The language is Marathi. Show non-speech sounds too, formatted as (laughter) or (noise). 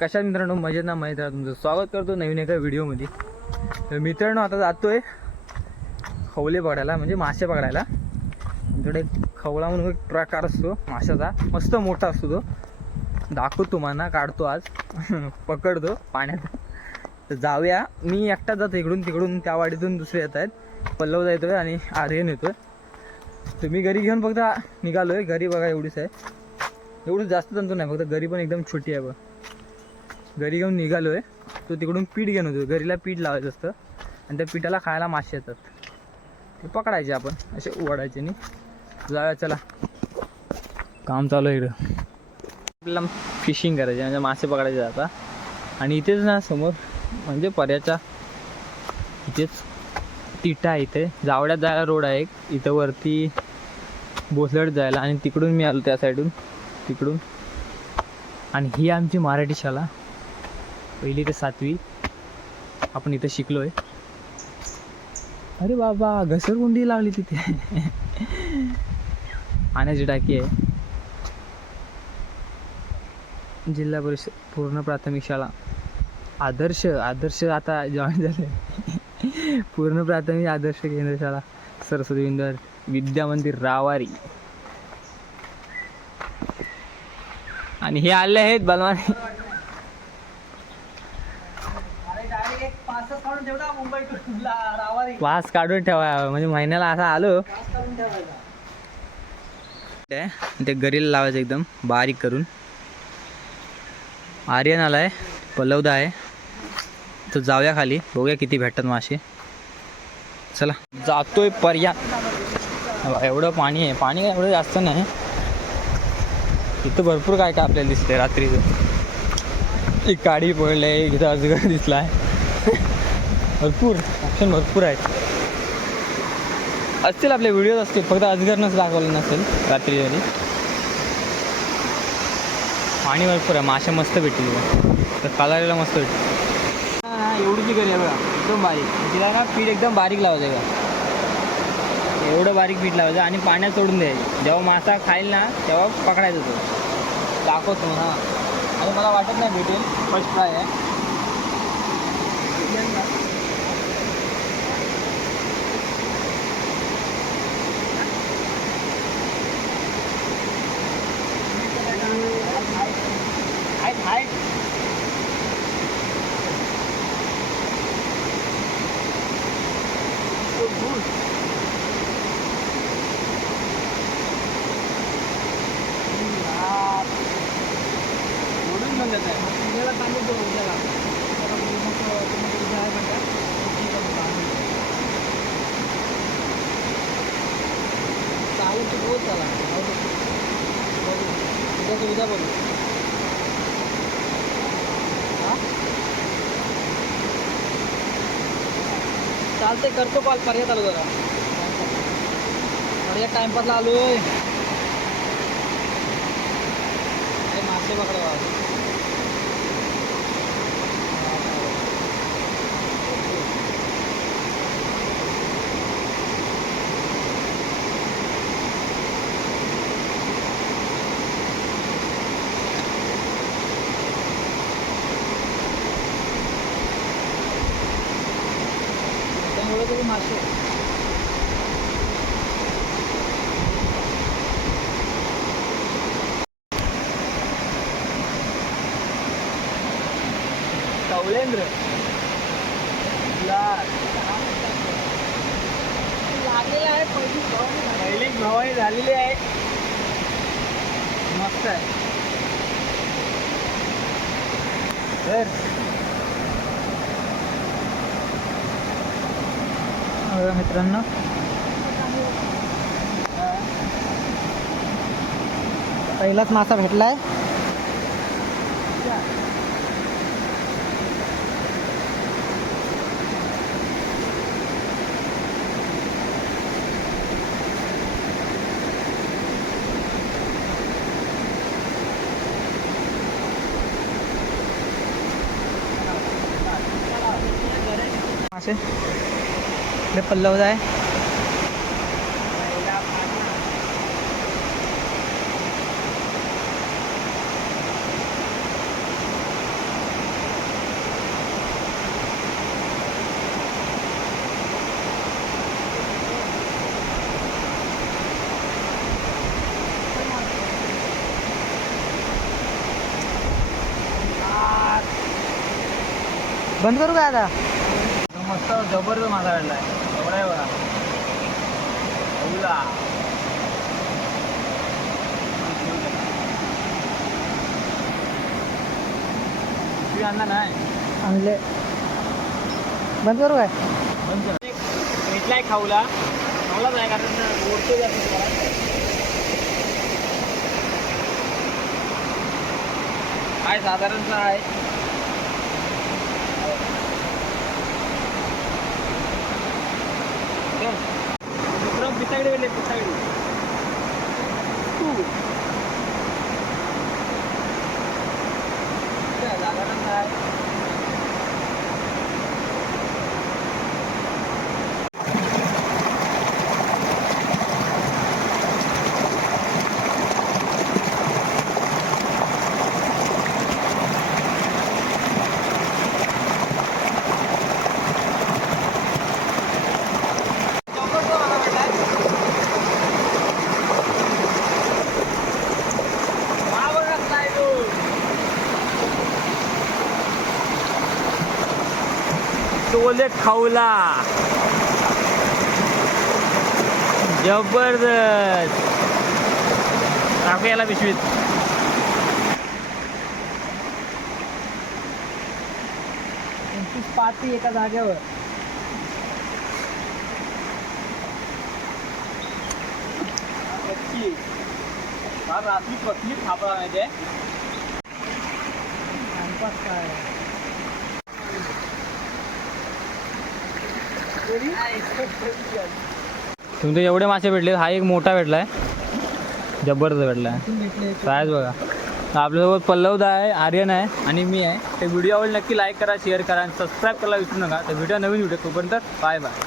कशा मित्रांनो? मजेत ना? माहीत आहे तुमचं. स्वागत करतो नवीन एका व्हिडिओमध्ये. तर मित्रांनो आता जातोय खवले पकडायला म्हणजे मासे पकडायला आमच्याकडे खवळा म्हणून एक प्रकार असतो माशाचा. मस्त मोठा असतो तो. दाखवतो तुम्हाला काढतो आज. (laughs) पकडतो पाण्यात. तर जाऊया. मी एकटाच जातो इकडून तिकडून त्या वाडीतून दुसरे येत आहेत. पल्लव जायतोय आणि आर्यन येतोय. तर मी घरी घेऊन फक्त निघालोय. घरी बघा एवढीच आहे. एवढंच जास्त तंतू नाही फक्त घरी पण एकदम छोटी आहे बघ. घरी घेऊन निघालो आहे तो तिकडून पीठ घेऊन होतो घरीला पीठ लावायचं असतं. आणि त्या पिठाला खायला मासे येतात. ते पकडायचे आपण. असे ओढायचे आणि जाऊया चला. काम चालू आहे इकडं. आपल्याला फिशिंग करायचे म्हणजे मासे पकडायचे आता. आणि इथेच ना समोर म्हणजे पर्याच्या इथेच तिठा आहे इथे. जावड्यात जायला रोड आहे एक. इथं वरती भोसलड जायला. आणि तिकडून मी आलो त्या साईडून तिकडून. आणि ही आमची मराठी शाळा. पहिली ते सातवी. आपण इथं शिकलो आहे अरे बाबा घसरगुंडी लावली तिथे. (laughs) पाण्याची टाकी आहे. जिल्हा परिषद पूर्ण प्राथमिक शाळा. आदर्श आदर्श आता जॉईन झाले. (laughs) पूर्ण प्राथमिक आदर्श केंद्र शाळा. सरस्वती विंदर विद्या मंदिर रावारी. आणि हे आले आहेत बलवान. पास काढून ठेवा म्हणजे महिन्याला असा आलो. ते- ते गरीला लावायचं एकदम बारीक करून. आर्यन आलाय पल्लवदा आहे. तर जाऊया खाली बघूया किती भेटतात मासे. चला. जातोय पर्या एवढं पाणी आहे. पाणी काय एवढं जास्त नाही. इथं भरपूर काय काय आपल्याला दिसतंय रात्रीचं. एक गाडी पडले इथं अजगर (laughs) दिसलाय. भरपूर ऑप्शन भरपूर आहेत. असतील आपले व्हिडिओज असतील फक्त अजगरनंच दाखवलं नसेल रात्री जरी पाणी भरपूर आहे मासे मस्त भेटतील तर कालारीला मस्त भेटतील. एवढीची गरी आहे बघा एकदम बारीक. तिला ना पीठ एकदम बारीक लावायचं का एवढं बारीक पीठ लावायचं आणि पाण्यात सोडून द्यायचं. जेव्हा मासा खाईल ना तेव्हा पकडायचं तो. दाखवतो ना. आणि मला वाटत नाही भेटेल फर्स्ट फ्राय आहे आहेत आहेत ओढून आहे. उद्याला सांगितलं उद्याला त्याला बोलू म्हणतात. आहे म्हणतो आम्ही. चालेल तर बोल उद्या बोलू चालते करतो कॉल पर्यात आलो जरा. पर्यात टाइमपासला आलोय. अरे मासे पकडा तरी मासे. कवळेंद्र. लागलेला आहे पहिली भवानी झालेली आहे. मस्त आहे. बघा मित्रांनो. पहिलाच मासा भेटलाय. मासे. इकडे पल्लवदा आहे बंद करू का आता? मस्त जबरदस्त माझा काढला आहे आणला नाही आणले. बंद करू काय? भेटलाय खाऊला. खाऊलाच आहे कारण ओढतो. काय साधारणतः आहे? दुसरं पिताकडे गेले पिताकडे साधारणतः आहे टोले खाऊला. जबरदस्त. टाकू याला पिशवीत. पाती एका जागेवर. रात्री कसली थापा माहिती आहे काय? तुमचे एवढे मासे भेटले हा एक मोठा भेटलाय. जबरदस्त भेटलाय. सायज बघा. आपल्यासोबत पल्लवदा आहे आर्यन आहे आणि मी आहे. ते व्हिडिओ आवडले नक्की लाईक करा शेअर करा आणि सबस्क्राईब करायला विसरू नका. तर व्हिडिओ नवीन व्हिडिओ तोपर्यंत बाय बाय